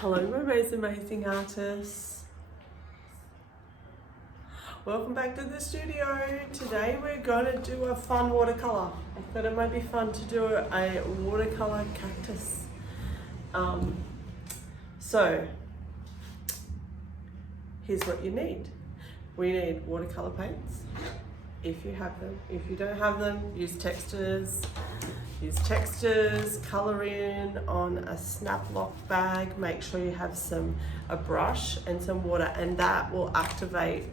Hello my most amazing artists. Welcome back to the studio. Today we're going to do a fun watercolour. I thought it might be fun to do a watercolour cactus. So here's what you need. We need watercolour paints, if you have them. If you don't have them, use textures. Use textures, colour in on a snap lock bag. Make sure you have a brush and some water, and that will activate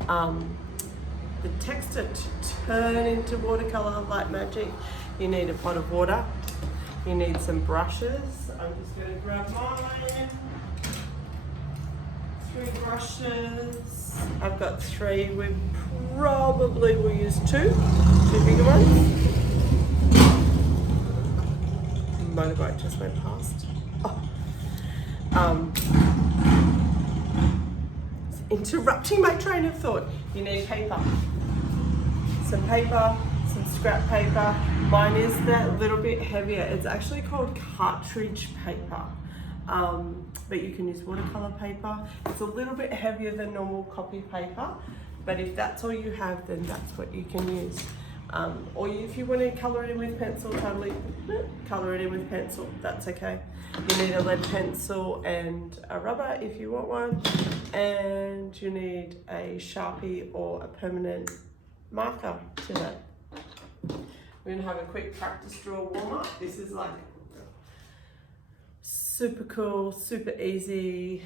the texture to turn into watercolour like magic. You need a pot of water. You need some brushes. I'm just going to grab mine. 3 brushes. I've got 3. We probably will use 2 bigger ones. Motorbike just went past. Interrupting my train of thought. You need paper. Some paper, some scrap paper. Mine is that little bit heavier. It's actually called cartridge paper. But you can use watercolor paper. It's a little bit heavier than normal copy paper, but if that's all you have, then that's what you can use. Or if you want to colour it in with pencil, totally colour it in with pencil, that's okay. You need a lead pencil and a rubber if you want one, and you need a Sharpie or a permanent marker today. We're going to have a quick practice draw warm up. This is like super cool, super easy,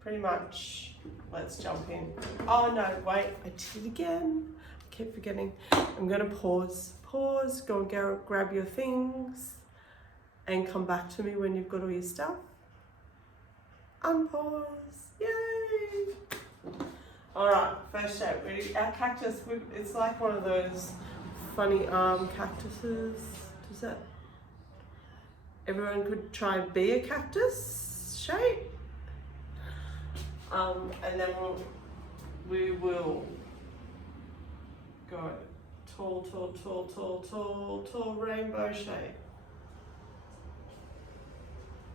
pretty much. Let's jump in. Oh no, wait, I did it again. Keep forgetting. I'm going to pause, go and grab your things and come back to me when you've got all your stuff. Unpause, yay! All right, first shape, ready? Our cactus, it's like one of those funny arm cactuses. Does that, everyone could try and be a cactus shape. And then we will go tall rainbow shape.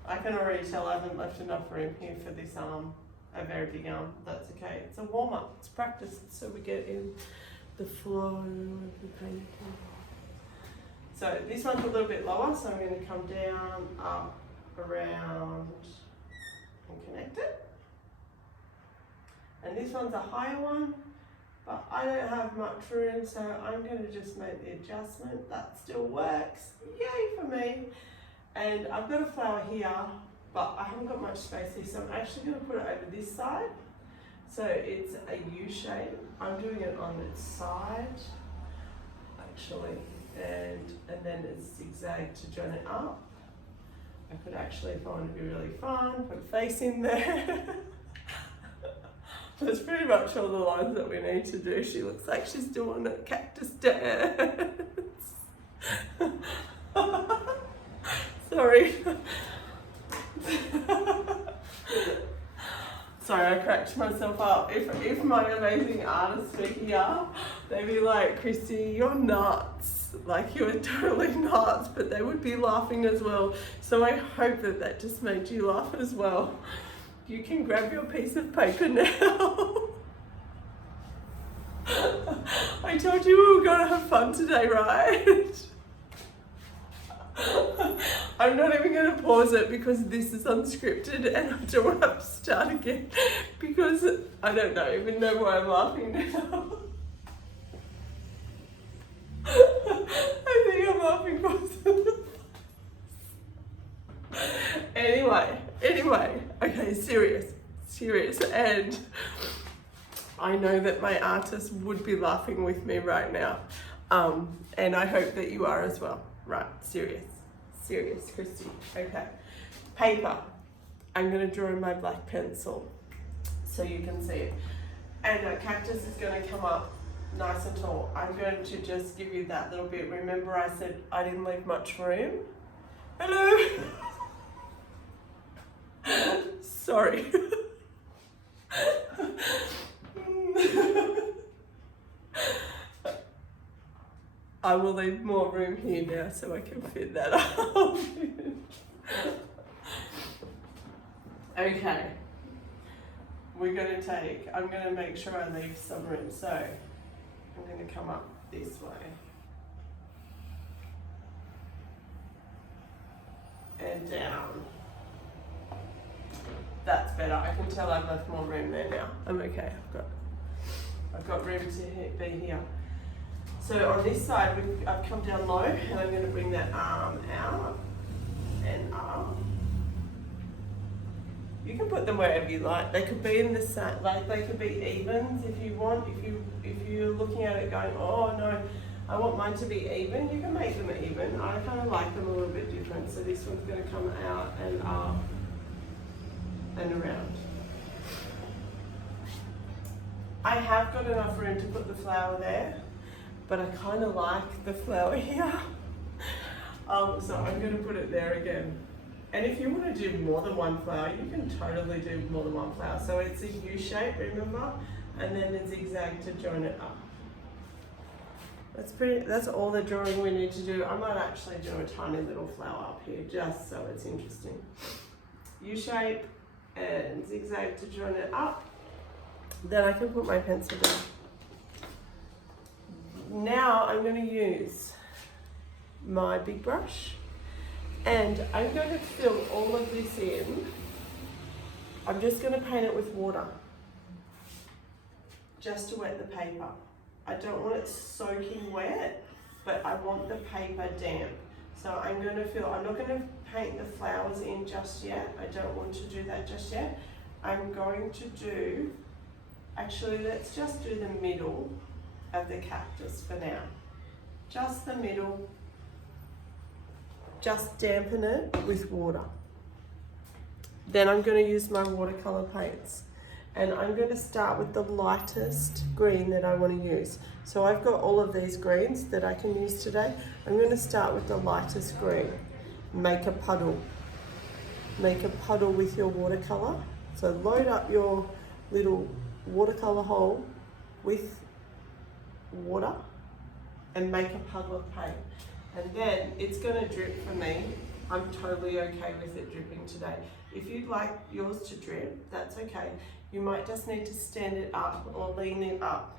I can already tell I haven't left enough room here for this arm, a very big arm. That's okay. It's a warm up. It's practice, so we get in the flow of the painting. So this one's a little bit lower, so I'm going to come down, up, around, and connect it. And this one's a higher one, but I don't have much room, so I'm going to just make the adjustment. That still works. Yay for me. And I've got a flower here, but I haven't got much space here, so I'm actually going to put it over this side. So it's a U shape. I'm doing it on its side, actually, and then it's zigzag to join it up. I could actually, if I want to be really fun, put a face in there. That's pretty much all the lines that we need to do. She looks like she's doing a cactus dance. Sorry. Sorry, I cracked myself up. If my amazing artists were here, they'd be like, Kristie, you're nuts. Like, you're totally nuts, but they would be laughing as well. So I hope that just made you laugh as well. You can grab your piece of paper now. I told you we were going to have fun today, right? I'm not even going to pause it because this is unscripted and I don't want to have to start again because I don't even know why I'm laughing now. I think I'm laughing because Anyway, okay, serious, and I know that my artists would be laughing with me right now, and I hope that you are as well. Right, serious, Kristie. Okay, paper. I'm going to draw in my black pencil so you can see it, and a cactus is going to come up nice and tall. I'm going to just give you that little bit. Remember I said I didn't leave much room? Hello? Sorry. I will leave more room here now so I can fit that up. Okay. I'm gonna make sure I leave some room. So I'm gonna come up this way. And down. That's better. I can tell I've left more room there now. I'm okay. I've got room to be here. So on this side, I've come down low, and I'm going to bring that arm out and up. You can put them wherever you like. They could be in the same, like they could be evens if you want. If you're looking at it going, oh no, I want mine to be even, you can make them even. I kind of like them a little bit different. So this one's going to come out and up and around. I have got enough room to put the flower there, but I kind of like the flower here. So I'm going to put it there again. And if you want to do more than one flower, you can totally do more than one flower. So it's a U shape, remember? And then a zigzag to join it up. That's all the drawing we need to do. I might actually do a tiny little flower up here, just so it's interesting. U shape and zigzag to join it up. Then I can put my pencil down. Now I'm going to use my big brush, and I'm going to fill all of this in. I'm just going to paint it with water, just to wet the paper. I don't want it soaking wet, but I want the paper damp. So I'm not going to paint the flowers in just yet. I don't want to do that just yet. I'm going to do, actually let's just do the middle of the cactus for now. Just the middle. Just dampen it with water. Then I'm going to use my watercolour paints. And I'm going to start with the lightest green that I want to use. So I've got all of these greens that I can use today. I'm going to start with the lightest green. Make a puddle. Make a puddle with your watercolour. So load up your little watercolour hole with water and make a puddle of paint. And then it's going to drip for me. I'm totally okay with it dripping today. If you'd like yours to drip, that's okay. You might just need to stand it up or lean it up.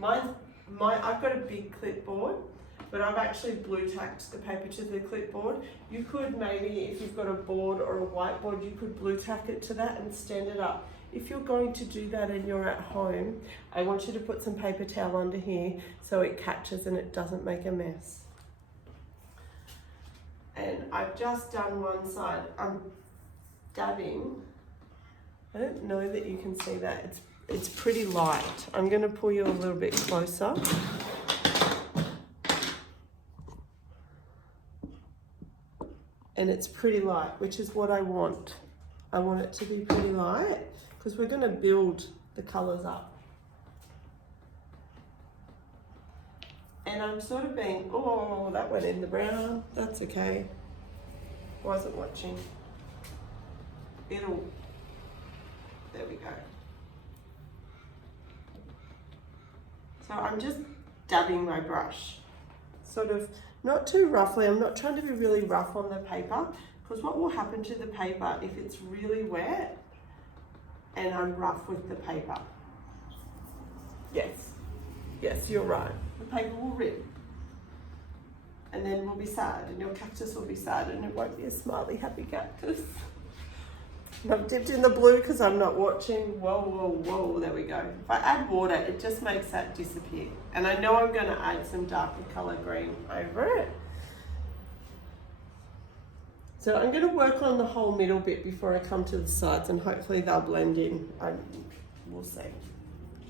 I've got a big clipboard, but I've actually blue tacked the paper to the clipboard. You could maybe, if you've got a board or a whiteboard, you could blue tack it to that and stand it up. If you're going to do that and you're at home, I want you to put some paper towel under here so it catches and it doesn't make a mess. And I've just done one side. I'm dabbing. I don't know that you can see that. It's pretty light. I'm going to pull you a little bit closer. And it's pretty light, which is what I want. I want it to be pretty light because we're going to build the colours up. And I'm sort of being, oh, that went in the brown. That's okay. Wasn't watching. There we go. So I'm just dabbing my brush. Sort of, not too roughly. I'm not trying to be really rough on the paper, because what will happen to the paper if it's really wet and I'm rough with the paper? Yes, you're right. The paper will rip. And then we'll be sad, and your cactus will be sad, and it won't be a smiley, happy cactus. And I've dipped in the blue because I'm not watching. Whoa, there we go. If I add water, it just makes that disappear. And I know I'm going to add some darker colour green over it. So I'm going to work on the whole middle bit before I come to the sides, and hopefully they'll blend in. We'll see.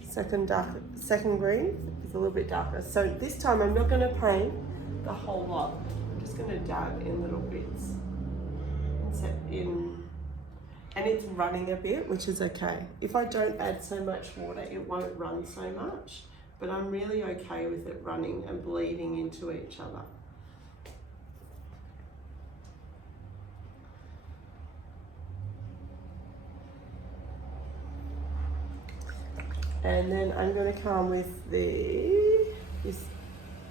Second green is a little bit darker. So this time I'm not going to paint the whole lot. I'm just going to dab in little bits. And it's running a bit, which is okay. If I don't add so much water, it won't run so much, but I'm really okay with it running and bleeding into each other. And then I'm going to come with this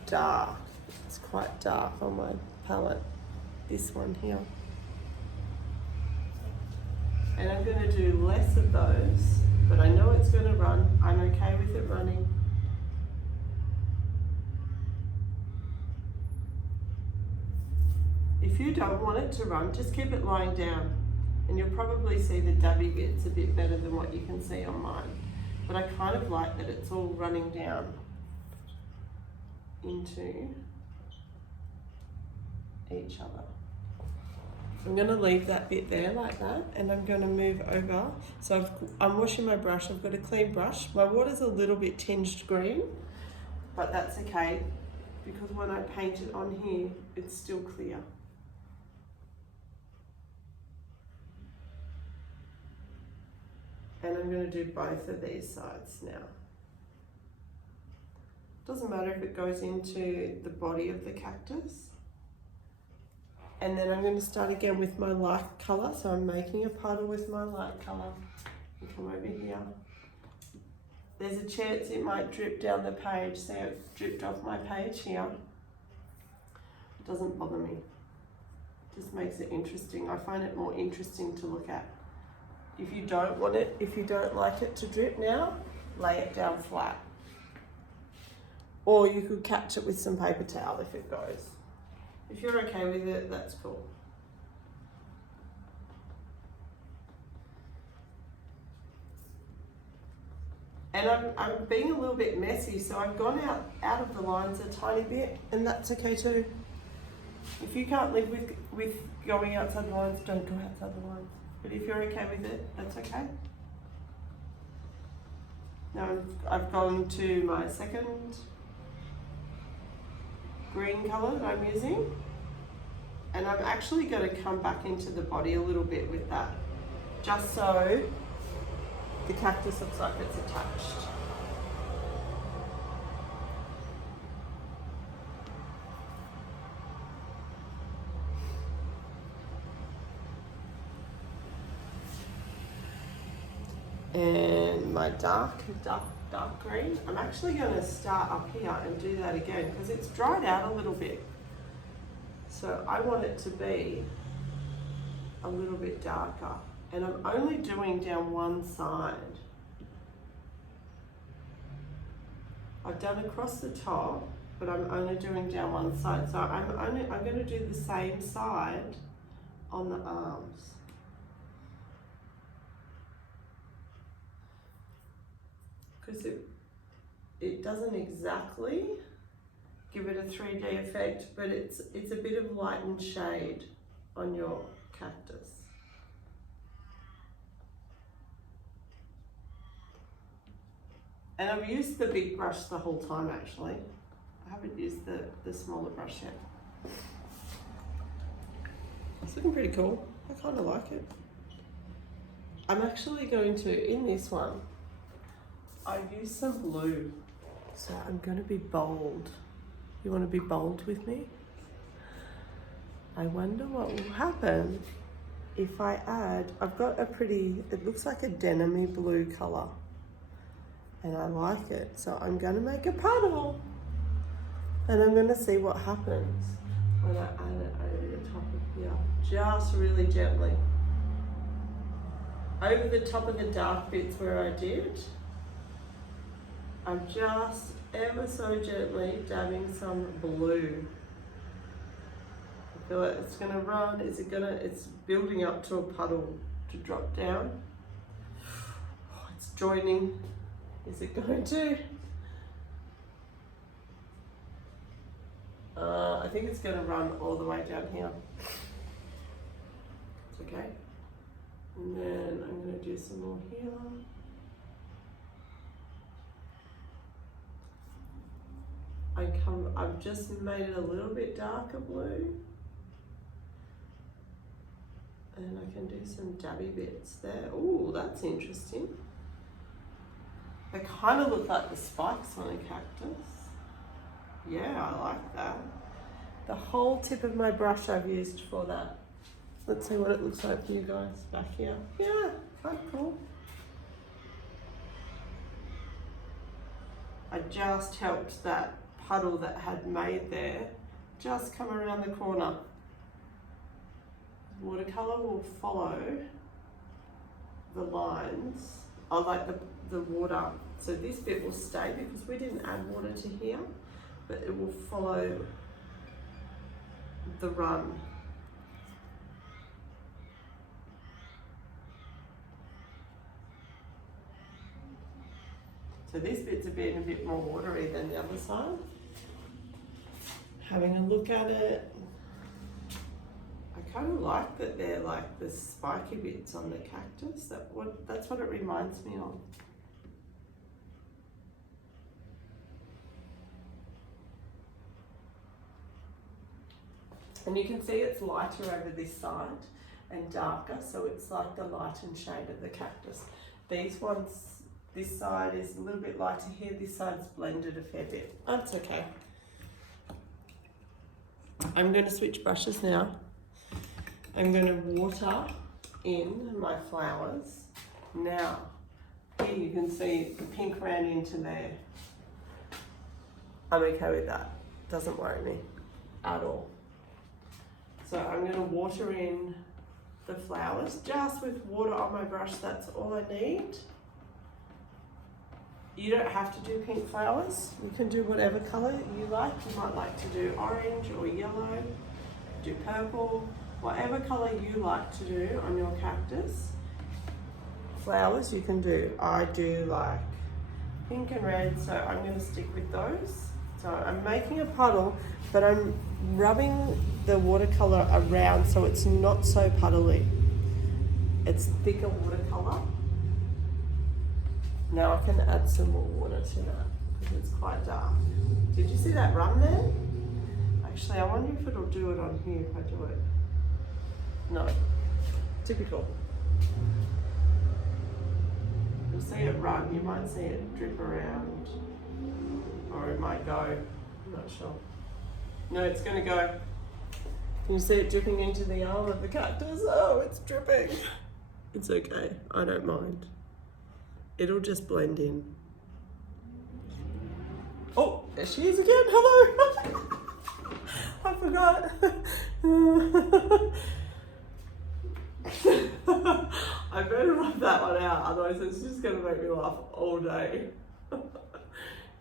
dark. It's quite dark on my palette. This one here. And I'm going to do less of those, but I know it's going to run. I'm okay with it running. If you don't want it to run, just keep it lying down, and you'll probably see the dabby bits a bit better than what you can see on mine. But I kind of like that it's all running down into each other. I'm going to leave that bit there like that, and I'm going to move over. So I'm washing my brush. I've got a clean brush. My water's a little bit tinged green, but that's okay because when I paint it on here, it's still clear. And I'm going to do both of these sides now. Doesn't matter if it goes into the body of the cactus. And then I'm going to start again with my light colour. So I'm making a puddle with my light colour. And come over here. There's a chance it might drip down the page. See, it dripped off my page here. It doesn't bother me. It just makes it interesting. I find it more interesting to look at. If you don't want it, if you don't like it to drip now, lay it down flat. Or you could catch it with some paper towel if it goes. If you're okay with it, that's cool. And I'm being a little bit messy, so I've gone out of the lines a tiny bit, and that's okay too. If you can't live with going outside the lines, don't go outside the lines. But if you're okay with it, that's okay. Now I've gone to my second green colour that I'm using, and I'm actually going to come back into the body a little bit with that, just so the cactus looks like it's attached. And my dark green, I'm actually going to start up here and do that again because it's dried out a little bit. So I want it to be a little bit darker, and I'm only doing down one side. I've done across the top, but I'm only doing down one side. So I'm going to do the same side on the arms. Because it doesn't exactly give it a 3D effect, but it's a bit of light and shade on your cactus. And I've used the big brush the whole time actually. I haven't used the smaller brush yet. It's looking pretty cool. I kind of like it. I'm actually going to, in this one, I've used some blue, so I'm going to be bold. You want to be bold with me? I wonder what will happen if I add, I've got a pretty, it looks like a denim-y blue colour, and I like it. So I'm going to make a puddle, and I'm going to see what happens when I add it over the top of here, just really gently. Over the top of the dark bits where I did, I'm just ever so gently dabbing some blue. I feel like it's gonna run. It's building up to a puddle to drop down. Oh, it's joining. Is it going to? I think it's gonna run all the way down here. It's okay. And then I'm gonna do some more here. I've just made it a little bit darker blue, and I can do some dabby bits there. Ooh, that's interesting. They kind of look like the spikes on a cactus. Yeah, I like that. The whole tip of my brush I've used for that. Let's see what it looks like for you guys back here. Yeah, kind of cool. I just helped that puddle that had made there just come around the corner. Watercolour will follow the lines, I like the water. So this bit will stay because we didn't add water to here, but it will follow the run. So this bit's being a bit more watery than the other side. Having a look at it, I kind of like that they're like the spiky bits on the cactus. That's what it reminds me of. And you can see it's lighter over this side and darker, so it's like the lightened shade of the cactus. These ones, this side is a little bit lighter here, this side's blended a fair bit. That's okay. I'm going to switch brushes now. I'm going to water in my flowers. Now, here you can see the pink ran into there. I'm okay with that. Doesn't worry me at all. So I'm going to water in the flowers just with water on my brush. That's all I need. You don't have to do pink flowers. You can do whatever colour you like. You might like to do orange or yellow, do purple, whatever colour you like to do on your cactus. Flowers you can do. I do like pink and red, so I'm going to stick with those. So I'm making a puddle, but I'm rubbing the watercolour around so it's not so puddly. It's thicker watercolour. Now I can add some more water to that because it's quite dark. Did you see that run there? Actually, I wonder if it'll do it on here if I do it. No. Typical. You'll see it run. You might see it drip around. Or it might go. I'm not sure. No, it's going to go. Can you see it dripping into the arm of the cactus? Oh, it's dripping. It's okay. I don't mind. It'll just blend in. Oh, there she is again. Hello. I forgot. I better rub that one out, otherwise it's just going to make me laugh all day.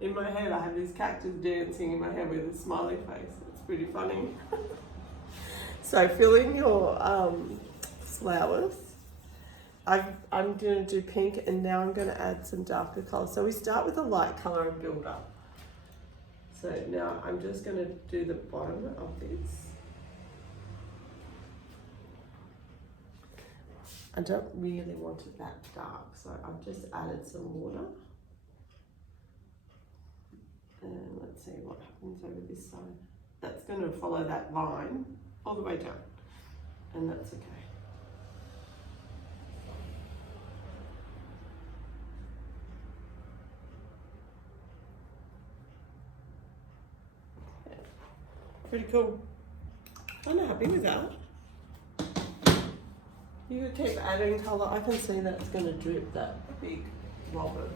In my head, I have this cactus dancing in my head with a smiley face. It's pretty funny. So fill in your flowers. I'm going to do pink, and now I'm going to add some darker colour. So we start with a light colour and build up. So now I'm just going to do the bottom of this. I don't really want it that dark, so I've just added some water. And let's see what happens over this side. That's going to follow that line all the way down, and that's okay. Pretty cool. I'm happy with that. You could keep adding colour. I can see that it's going to drip that big blob of.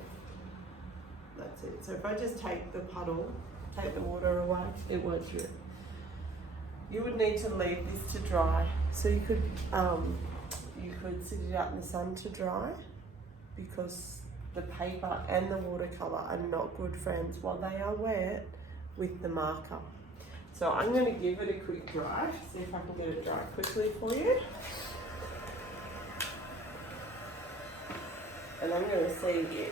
That's it. So if I just take the puddle, take the water away, it won't drip. You would need to leave this to dry. So you could sit it out in the sun to dry, because the paper and the watercolour are not good friends while they are wet with the marker. So I'm going to give it a quick dry, see if I can get it dry quickly for you. And I'm going to see if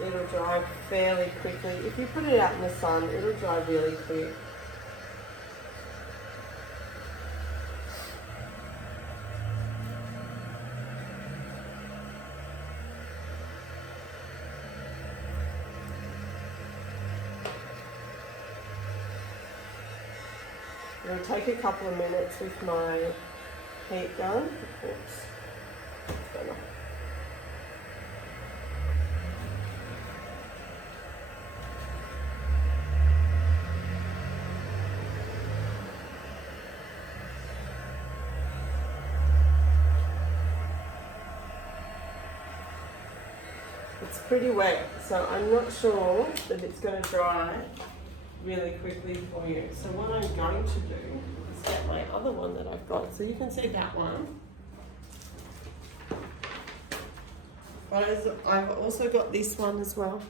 it'll dry fairly quickly. If you put it out in the sun, it'll dry really quick. It'll take a couple of minutes with my heat gun. Oops. It's pretty wet, so I'm not sure that it's going to dry really quickly for you. So what I'm going to do is get my other one that I've got. So you can see that one. Guys, I've also got this one as well.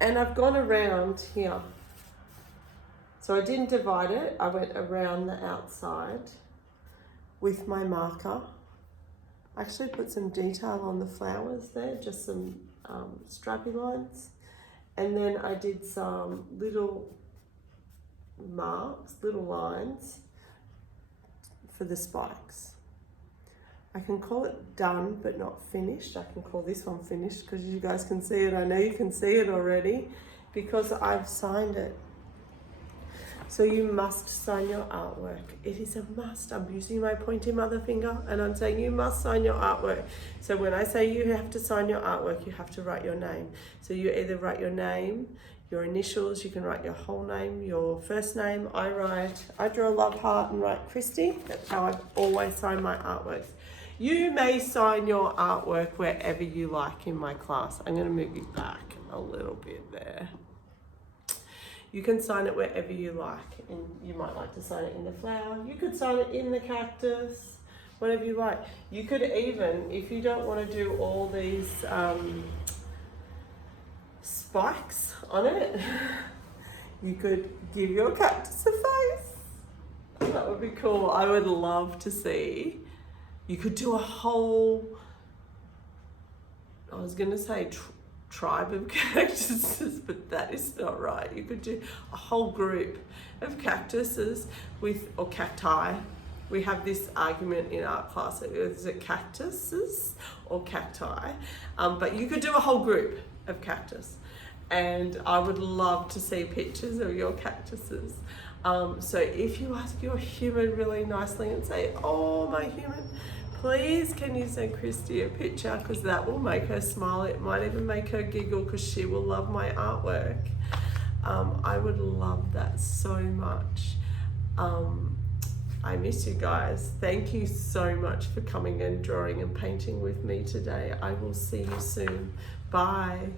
And I've gone around here. So I didn't divide it. I went around the outside with my marker. I actually put some detail on the flowers there, just some strappy lines. And then I did some little marks, little lines for the spikes. I can call it done, but not finished. I can call this one finished because you guys can see it. I know you can see it already because I've signed it. So you must sign your artwork. It is a must. I'm using my pointy mother finger and I'm saying you must sign your artwork. So when I say you have to sign your artwork, you have to write your name. So you either write your name, your initials, you can write your whole name, your first name. I draw a love heart and write Kristie. That's how I've always signed my artworks. You may sign your artwork wherever you like in my class. I'm going to move you back a little bit there. You can sign it wherever you like, and you might like to sign it in the flower. You could sign it in the cactus, whatever you like. You could even, if you don't want to do all these spikes on it, you could give your cactus a face. That would be cool. I would love to see. You could do a whole, I was going to say tribe of cactuses, but that is not right. You could do a whole group of cactuses or cacti. We have this argument in art class, is it cactuses or cacti? But you could do a whole group of cactus. And I would love to see pictures of your cactuses. So if you ask your human really nicely and say, oh, my human, please can you send Kristie a picture, because that will make her smile. It might even make her giggle because she will love my artwork. I would love that so much. I miss you guys. Thank you so much for coming and drawing and painting with me today. I will see you soon. Bye.